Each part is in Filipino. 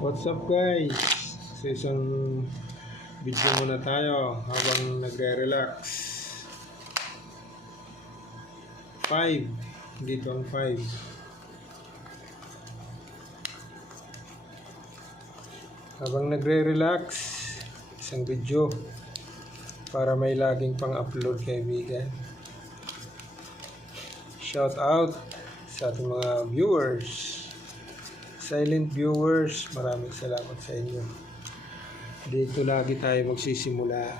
What's up guys? Sa isang video muna tayo habang nagre-relax. 5. Dito ang 5. Habang nagre-relax, isang video para may laging pang-upload kaibigan. Shout out sa ating mga viewers. Silent viewers, maraming salamat sa inyo. Dito lagi tayo magsisimula.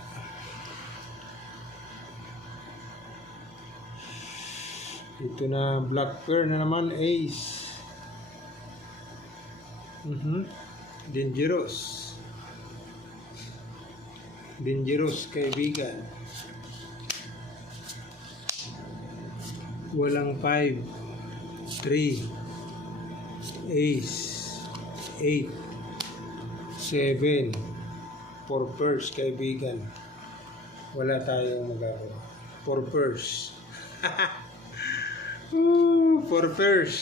Dito na black pair na naman, ace. Dangerous. Dangerous kaibigan. Walang 5, 3, ace, 8, 7, 4 pairs kaibigan. Wala tayong magagawa. 4 pairs. 4 pairs.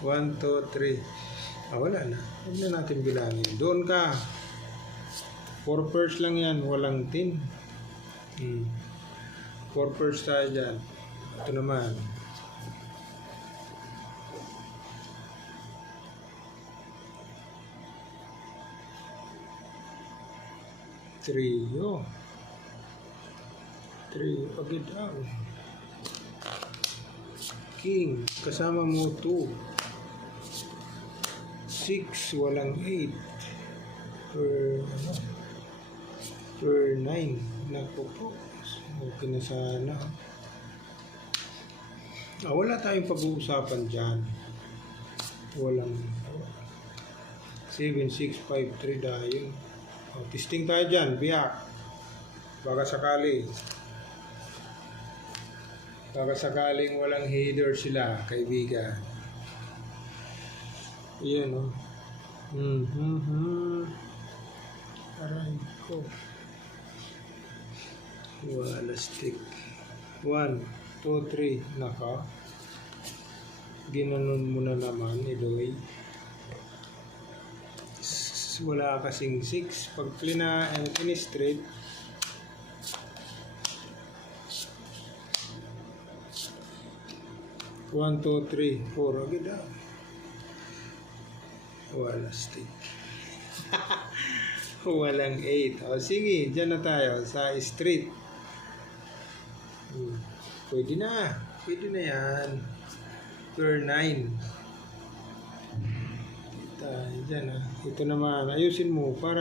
1, 2, 3. Wala na. Huwag na natin bilangin. Doon ka. 4 pairs lang yan. Walang 10. 4 pairs tayo dyan. Ito naman. Trio agad daw. King kasama mo 2, 6 walang 8 per 9. Naku po, okay na sana. Wala tayong pag-uusapan dyan. Walang 7, 6, 5, 3 dahil. Testing tayo dyan, biyak. Baka sakaling walang header sila, kaibigan. Yan o. Aray ko. Wala stick. 1, 2, 3. Naka. Ginanon mo na naman, Eloy. Wala kasing 6 pag in-straight. One, 2, 3, 4 agad ah. Wala stick. Walang 8. Sige, dyan na tayo sa straight. Pwede na yan. Per 9 dyan ah. Ito naman, ayusin mo para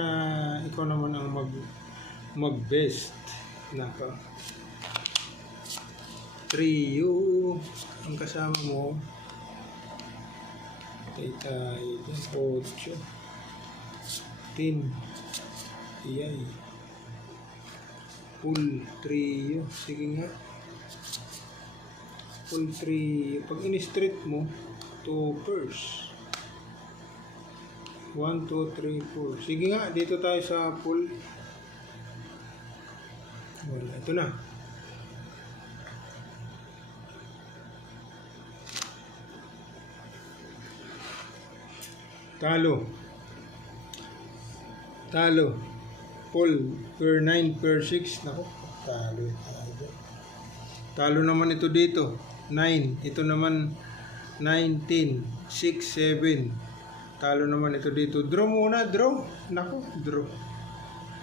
ikaw naman ang mag-best. Naka. Trio ang kasama mo. Tayo dyan. 8, 10. Iyay. Full trio. Sige nga. Full trio. Pag in-street mo, 2 pairs. 1, 2, 3, 4. Sige nga, dito tayo sa full. Wala, ito na. Talo. Full. Per 9, per 6. Naku, talo. Talo naman ito dito. 9. Ito naman 19, 6, 7. Talo naman ito dito. Draw muna, draw. Naku, draw.